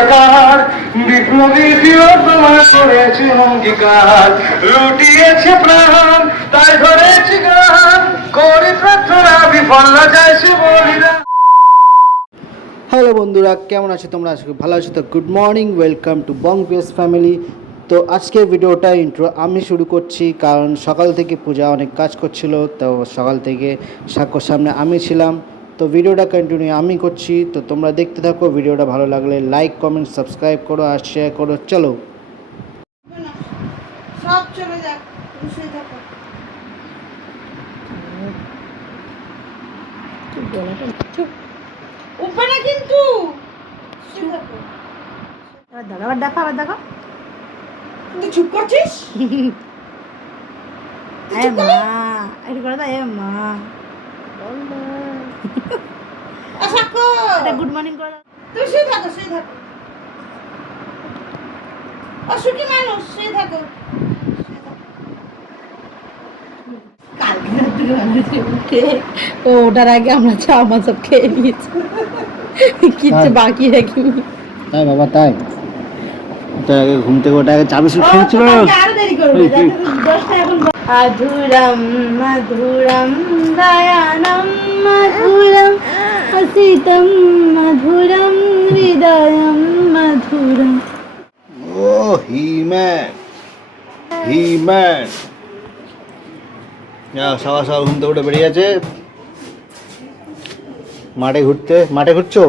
একার বিপ্লবী তোমার করেছি অঙ্গীকার লুটিয়েছে প্রাণ তাই ধরেছি গান করি প্রার্থনা বিফল যাইছি বলিরা। হ্যালো বন্ধুরা, কেমন আছো তোমরা? আজকে ভালো আছো তো? Good morning, welcome to Bong PS family. তো আজকের ভিডিওটা ইন্ট্রো আমি শুরু করছি, কারণ সকাল থেকে পূজা অনেক কাজ করছিল, তো সকাল থেকে সাক্ষর সামনে আমি ছিলাম। তো ভিডিওটা কন্টিনিউ আমি করছি, তো তোমরা দেখতে থাকো। ভিডিওটা ভালো লাগলে লাইক, কমেন্ট, সাবস্ক্রাইব করো আর শেয়ার করো। চলো সব চলে যাক, বসে থাকো। উঠবে না কিন্তু, আবার দেখো তুই চুপ করছিস? গুড মর্নিং করে তুই শুয়ে থাকো, শুয়ে থাকো। অসুখী মানুষ, শুয়ে থাকো। ও ওটার আগে আমরা চা সব খেয়ে নিয়েছি, কিচ্ছু বাকি রাখিনি। তাই বাবা, তাই আগে ঘুম থেকে ওটা আগে চা বিস্কুট খেয়েছিল। মধুরম মধুরম দয়ানম মধুরম হসিতম মধুরম হৃদয়ম মধুরম। ও হিম্যান সকাল সকাল ঘুম থেকে উঠে বেরিয়ে আছে মাঠে ঘুরছো?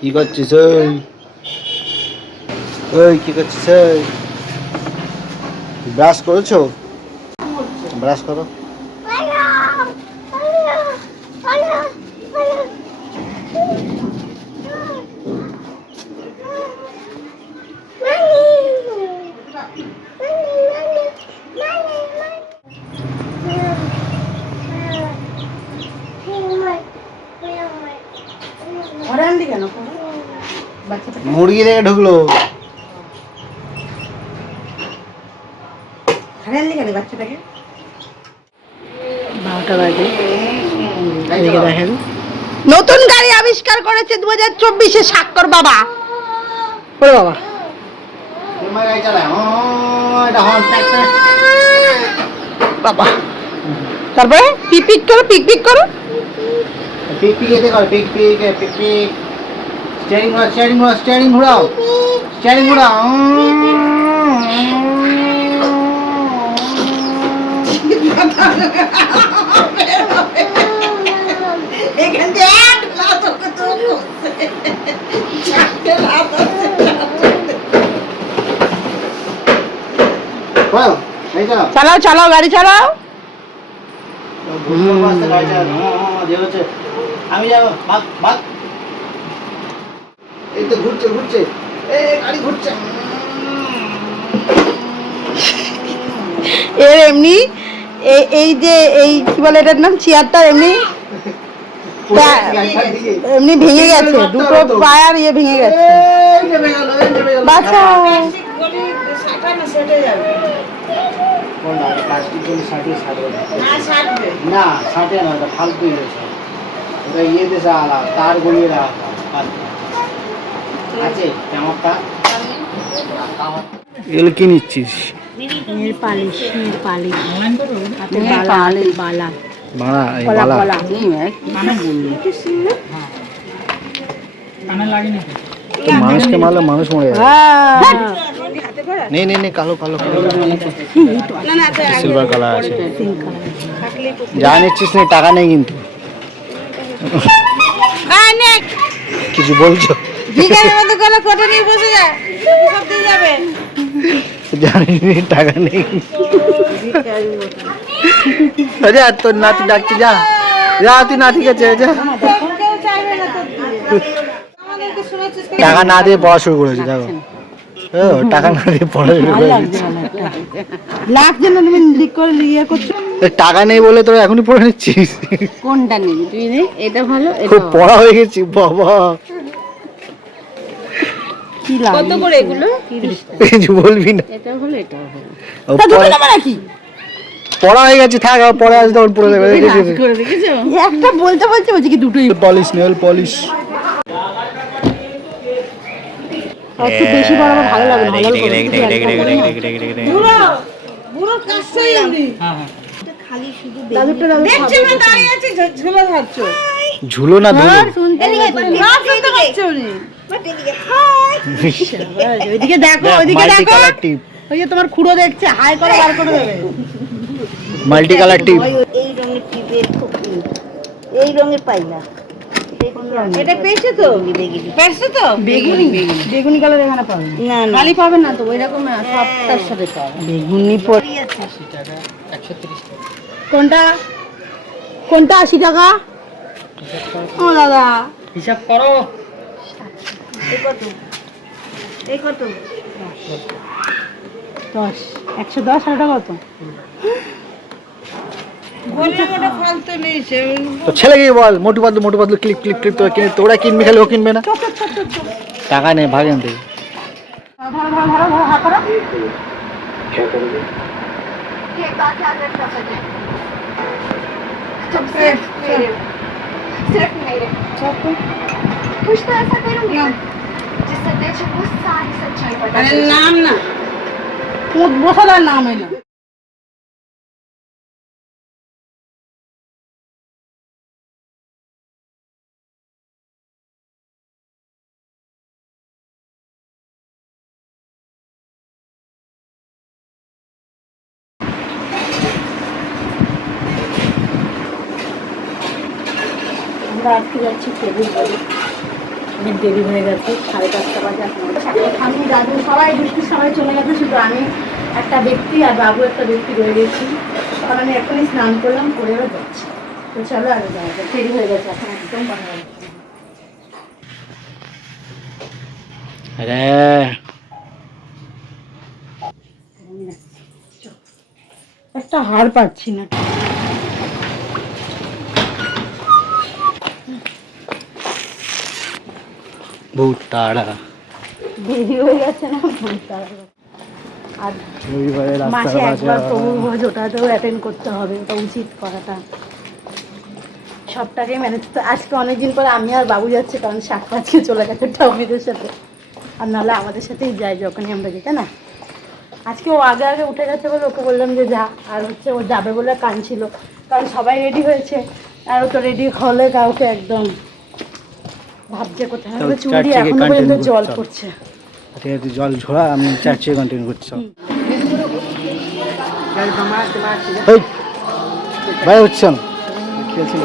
কি করছিস? কি করছিস? ব্রাশ করেছো? ব্রাশ করো। মুরগি থেকে ঢুকলো। বাচ্চাটাকে 12টা বাজে। দেখেন নতুন গাড়ি আবিষ্কার করেছে 2024-এ স্বাক্ষর বাবা। ওরে বাবা, বাবা তারপরে পিক করো স্টিয়ারিং ঘোরাও। এখান থেকে এক লাত ওকে তো করছে। চারটে লাত আছে। চালাও গাড়ি চালাও। আমি যাবো। এই তো ঘুরছে গাড়ি ঘুরছে। এর এমনি এই যে এই কি বলে এটার নাম, চেয়ারটা এমনি ভেঙে গেছে, দুটো পায়ার ভেঙে গেছে। বাচ্চা না ষাটে না, ফালতু ইয়েতে তার গলিয়ে আছে চমকটা। এগুলো কি নিচ্ছিস? পালিশ মানুষকে মারলে মানুষ মরে যাবে। নেই কালো সিলভার কালার আছে। যা নিচ্ছিস নে, টাকা নেই কিন্তু। কিছু বলছো? জানি টাকা নেই। তোর নাতি ডাকছি, যা তুই না, ঠিক আছে যা। টাকা না দিয়ে পড়া শুরু করেছি, দেখো টাকা না দিয়ে পড়া শুরু করেছি। টাকা নেই বলে তোরা এখনই পড়ে নিচ্ছিস? কোনটা নিবি তুই? এটা ভালো, খুব পড়া হয়ে গেছি বাবা। কি কত করে এগুলো? কিছু বলবি না। এটা হলো এটা হলো। ও তা দুটো পড়া- নেবে নাকি? পড়া হয়ে গেছে, থাক আর পরে আসবে তখন পড়ে দেবে। করে দেখেছো? একটা বলতে বলছি কি দুটোই পলিশ নেল পলিশ। একটু বেশি বড় আমার ভালো লাগে না। ভালো বুড়ো বুড়ো কাছেই আমি। দাদুটা দেখছো না দাঁড়িয়ে আছে ঝুলে যাচ্ছো। ঝুলো না ধুলো। শুনতে না শুনতে পাচ্ছো উনি। ওইদিকে দেখো, ওইদিকে মাল্টি দেখো। কালার টিপ, ওই যে তোমার খুঁড়ো দেখছে, হাই করে বার করে দেবে। মাল্টি কালার টিপ। এই রঙের টিপের খুকি এই রঙের পাই না। এটা পেয়েছো তো? পেয়েছো তো? বেগুনি বেগুনি কালার এখানে পাবে না। না না খালি পাবে না তো, ওই রকম সবটার সাথে পাবে। বেগুনি পড়ি আছে। কোনটা কোনটা 80 টাকা? ও দাদা হিসাব করো। এই কত? এই কত? 10 110 আর টাকা কত? বললাম ওটা ফালতু নিয়েছে। তো ছেলেকে বল Motu Patlu clip clip clip তোরা কিনে, তোরা কিনবি খালি ও কিনবে না। টাকা নেই ভাগেন থেকে। ধরো ধরো ধরো ধরো, হাত করো। सिर्फ मेरे कुछ तो ऐसा करूंगी जिससे देश को सारी सच्चाई पता আরে चले। নাম না। মুখ বসাদার নাম এলো। আমরা আজকে যাচ্ছি টেবিল বাড়ি। অনেক দেরি হয়ে গেছে, 5:30 বাজে। আমি দাদু সবাই বৃষ্টির সবাই চলে গেছে, শুধু আমি একটা ব্যক্তি আর বাবু একটা ব্যক্তি রয়ে গেছি। তখন আমি এখনই স্নান করলাম, করেও যাচ্ছি। তো চলো আগে যাওয়া যাক, দেরি হয়ে গেছে এখন একদম বানাবো। আরে একটা হার পাচ্ছি না। বহুত তাড়া। দেরি হয়ে গেছে না, বলতে হবে। আর রবিবারে মাসে রাস্তার একবার বাজার। প্রভু ভোজ, ওটাতেও অ্যাটেন্ড করতে হবে, ওটা উচিত করাটা। সবটাকে ম্যানেজ তো। আজকে অনেকদিন পরে আমি আর বাবু যাচ্ছি, কারণ সাক্ষা আজকে চলে গেছে টমিদের সাথে। আর নাহলে আমাদের সাথেই যাই যখনই আমরা যেতে না। আজকে ও আগে আগে উঠে গেছে বলে ওকে বললাম যে যা, আর হচ্ছে ও যাবে বলে কাঁদছিল, কারণ সবাই রেডি হয়েছে আর ও তো রেডি হলে কাউকে একদম ভাবছে কোথায় হবে। চুল দিয়ে চারদিকে এখনো পর্যন্ত continue জল করতে হবে। পড়ছে। ঠিক আছে জল ঝোড়া, আমি চার্চে কন্টিনিউ করছি। এই ভাই হচ্ছে না খেয়েছিল।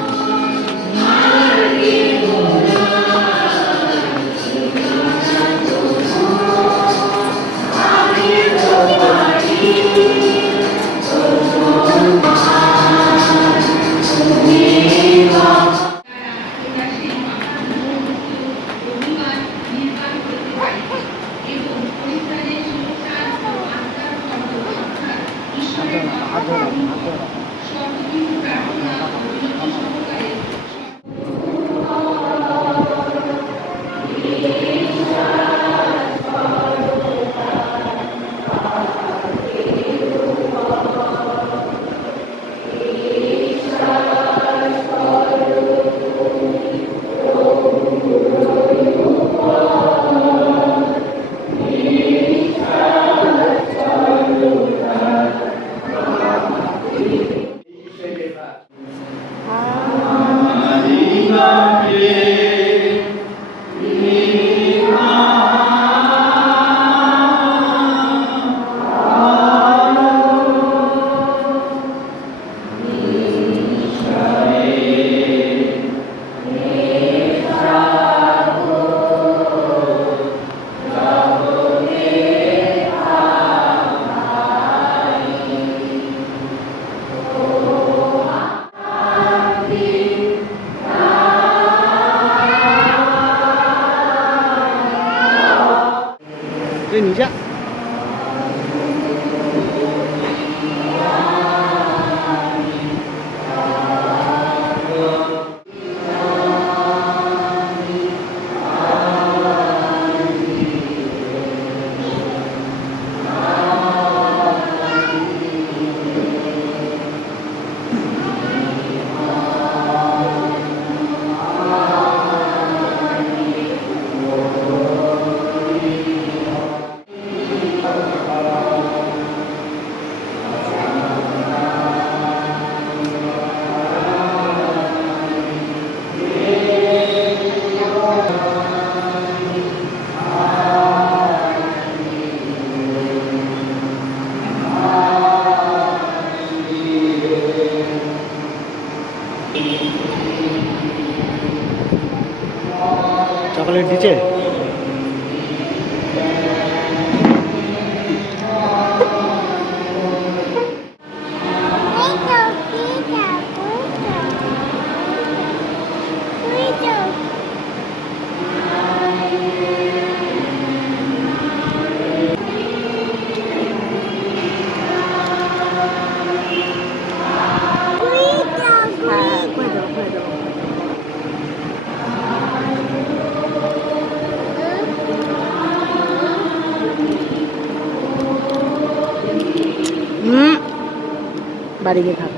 বাড়ি গিয়ে খাবো।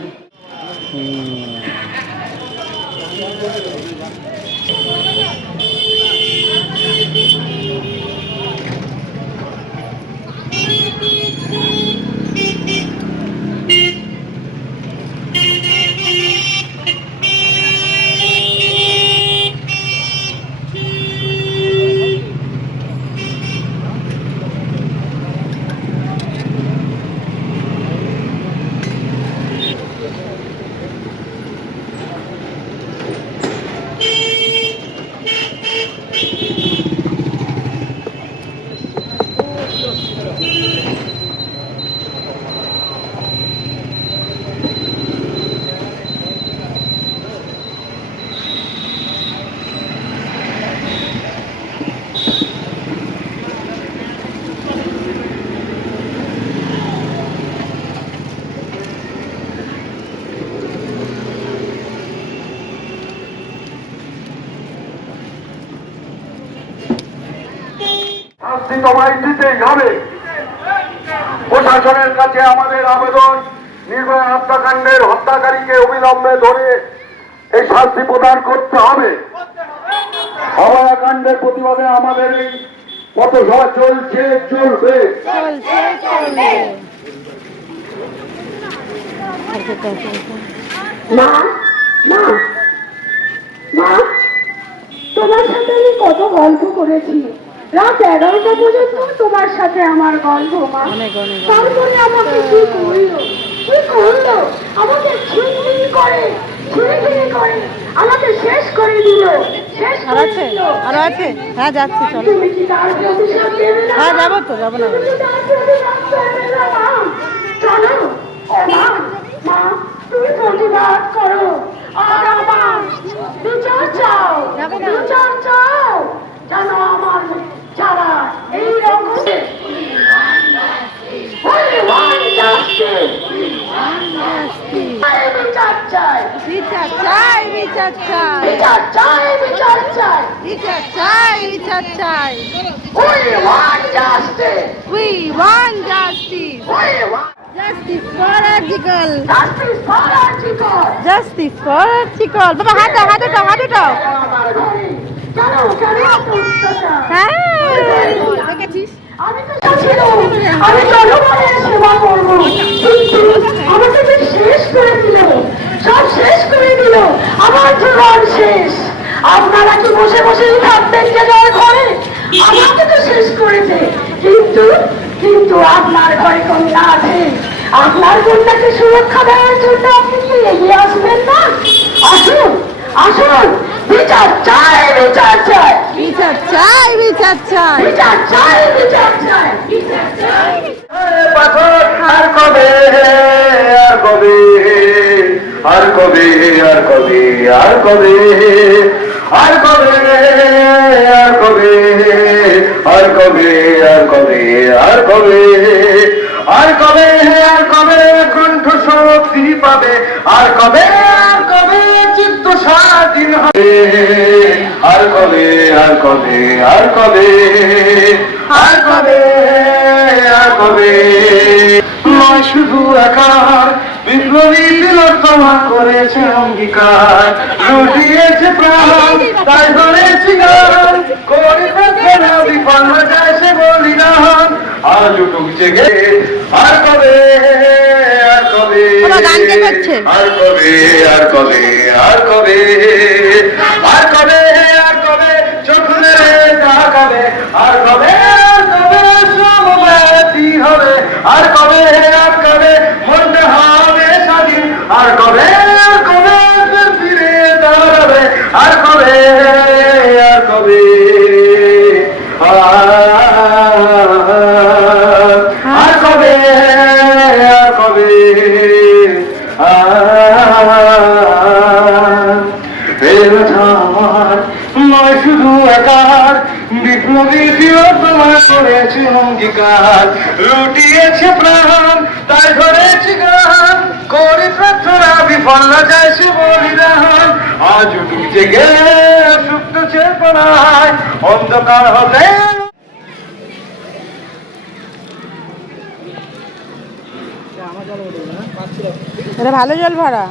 শাস্তি তোমায় দিতেই হবে। প্রশাসনের কাছে আমাদের আবেদন, নির্ভয়া হত্যাকাণ্ডের হত্যাকারীকে অবিলম্বে ধরে এই শাস্তি প্রদান করতে হবে। অভয়াকাণ্ডের প্রতিবাদে আমাদের এই পথসভা চলছে, চলবে। মা মা মা, তোমার সাথে আমি কত গল্প করেছি, রাত 11টা পর্যন্ত তোমার সাথে আমার গল্প। মা, তারপরে আমাকে কি করলো, কি করলো, আমাকে ছিনতাই করে, ছিনতাই করে আমাকে শেষ করে দিল, শেষ করে দিল। আরো আছে? হ্যাঁ যাচ্ছি, চলো। তুমি কি তার প্রতিশোধ নেবে না? হ্যাঁ যাবো তো, যাবো না? তুমি কি তার প্রতিশোধ নেবে না, মা? চলো। ও মা, মা তুমি প্রতিবাদ করো, আর আমার বিচার চাও, বিচার চাও, যেন আমার যারা এই রকম বিচার চাই, বিচার চাই, বিচার চাই, বিচার চাই, বিচার চাই, বিচার চাই, বিচার চাই। we want justice, We want justice. we want Justice for Artikal. justice for Artikal। Justice for Artikal. বাবা হাত দাও, হাত দাও, হাত দাও। আমার ঘরে কেন কেন এত অত্যাচার? হ্যাঁ দেখেছিস? আমি তো ছিল, আমি জনগণের সেবা করবো, কিন্তু আমাকে যে শেষ করে দিল, সব শেষ করে দিল, আমার জীবন শেষ। আপনারা কি বসে বসে থাকতেন যে যার ঘরে? আমাকে তো শেষ করেছে, কিন্তু কিন্তু আপনার ঘরে কন্যা আছে, আপনার কন্যাকে সুরক্ষা দেওয়ার জন্য আপনি কি এগিয়ে আসবেন না? আসুন, আসুন, বিচার চাই, বিচার চাই, বিচার চাই, বিচার চাই। বিচার চাই, বিচার চাই, বিচার চাই। পাথর আর কবে, আর কবে, আর কবে, আর কবে, আর কবে, আর কবে, আর কবে, আর কবে, আর কবে, আর কবে, আর কবে, আর কবে কণ্ঠ শক্তি পাবে, আর কবে, আর কবে চিত্ত স্বাধীন হবে, আর কবে, আর কবে, আর কবে, আর কবে, আর কবে। নয় শুধু একার বিপ্লবী তিলোত্তমা করেছে অঙ্গীকার, লুটিয়েছে প্রাণ তাই ধরেছি গান, করে প্রার্থনা বিফল যায় সে বলিদান, আজ উঠুক জেগে আর কবে, আর কবে, বাবা গান কে করছে? আর কবে, আর কবে, আর কবে, আর কবে, আর কবে চোখ মেরে তাকাবে, আর কবে, আর কবে সমব্যতি হবে, আর কবে, আর কবে মনটা হবে স্বাধীন, আর কবে, আর কবে ফিরে দাঁড়াবে, আর কবে, আর কবে, আর কবে, আর কবে, আমার নয় শুধু একার বিপ্লবী তিলোত্তমা করেছে অঙ্গীকার, লুটিয়েছে প্রাণ তাই ধরেছি গান, করে প্রার্থনা বিফল যায় সে বলিদান, আজ উঠুক জেগে সুপ্ত চেতনায় অন্ধকার হতে। এটা ভালো জল ভরা।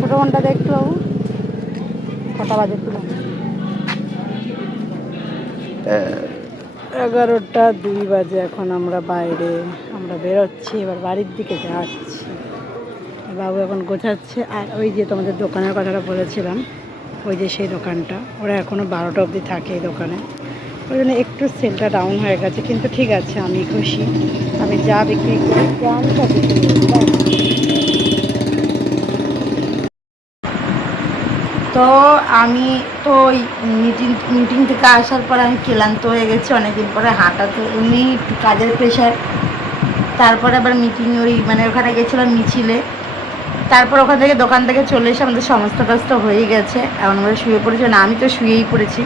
ছোটো ঘন্টা দেখতে বাবু কটা বাজে ছিল? 11:02 বাজে। এখন আমরা বাইরে বেরোচ্ছি, এবার বাড়ির দিকে যাচ্ছি। বাবু এখন গোছাচ্ছে। আর ওই যে তোমাদের দোকানের কথাটা বলেছিলাম, ওই যে সেই দোকানটা, ওরা এখনও 12টা অবধি থাকে এই দোকানে। ওই জন্য একটু সেলটা ডাউন হয়ে গেছে, কিন্তু ঠিক আছে, আমি খুশি। আমি যা বিক্রি করি আমি সব বিক্রি করি। তো আমি তো ওই মিটিং থেকে আসার পর আমি ক্লান্ত হয়ে গেছি, অনেকদিন পরে হাঁটাতে, এমনি একটু কাজের প্রেশার। তারপরে আবার মিটিং মানে ওখানে গেছিলাম মিছিলে। তারপর ওখান থেকে দোকান থেকে চলে এসে আমাদের সমস্ত কাজ তো হয়ে গেছে, এখন আমরা শুয়ে পড়েছি। না, আমি তো শুয়েই পড়েছি।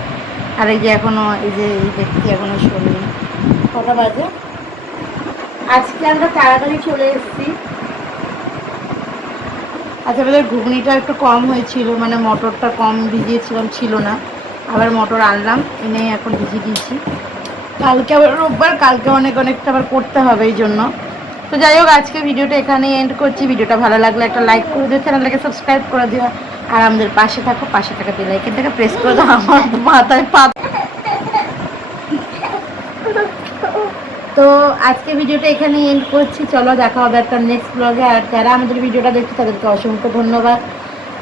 আর এই যে এখনও এই ব্যক্তি এখনও শোনেনি। কটা বাজে? আজকে আমরা তাড়াতাড়ি চলে এসেছি। আচ্ছা, আমাদের ঘুগনিটা একটু কম হয়েছিল, মানে মটরটা কম ভিজিয়েছিলাম, ছিল না। আবার মটর আনলাম, এনে এখন ভিজিয়ে দিয়েছি। কালকে আবার রোববার, কালকে অনেকটা আবার করতে হবে, এই জন্য। তো যাই হোক, আজকে ভিডিওটা এখানেই এন্ড করছি। ভিডিওটা ভালো লাগলে একটা লাইক করে দিও, চ্যানেলটাকে সাবস্ক্রাইব করে দিও, আর আমাদের পাশে থাকা বেল আইকনটাকে প্রেস করে দাও। আমার মাথায় পা। তো আজকে ভিডিওটা এখানেই এন্ড করছি। চলো, দেখা হবে একটা নেক্সট ব্লগে। আর যারা আমাদের ভিডিওটা দেখছে তাদেরকে অসংখ্য ধন্যবাদ।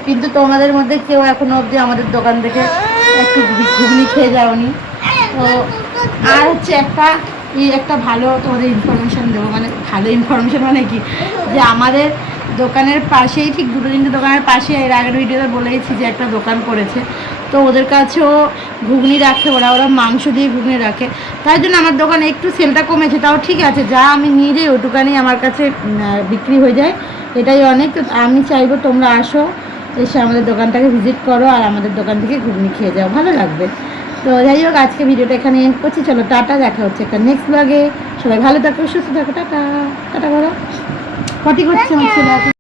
কিন্তু তোমাদের মধ্যে কেউ এখনো অবধি আমাদের দোকান থেকে একটু ঘুগনি খেয়ে যাওনি। তো আর হচ্ছে একটা ভালো তোমাদের ইনফরমেশান দেবো, মানে ভালো ইনফরমেশান মানে কি, যে আমাদের দোকানের পাশেই, ঠিক 2-3টে দোকানের পাশে, এর আগের ভিডিওতে বলেইছি যে একটা দোকান করেছে। তো ওদের কাছেও ঘুগনি রাখে, ওরা মাংস দিয়ে ঘুগনি রাখে। তাই জন্য আমার দোকানে একটু সেলটা কমেছে, তাও ঠিক আছে, যা আমি নিয়ে যাই ওটুকানি আমার কাছে বিক্রি হয়ে যায়, এটাই অনেক। তো আমি চাইবো তোমরা আসো, এসে আমাদের দোকানটাকে ভিজিট করো, আর আমাদের দোকান থেকে ঘুগনি খেয়ে যাও, ভালো লাগবে। তো যাই হোক, আজকে ভিডিওটা এখানে এন্ড করছি। চলো, টাটা, দেখা হচ্ছে একটা নেক্সট ব্লগে। সবাই ভালো থাকো, সুস্থ থাকো, টাটা টাটা করো। কটি করছে আমার ছেলে এখন।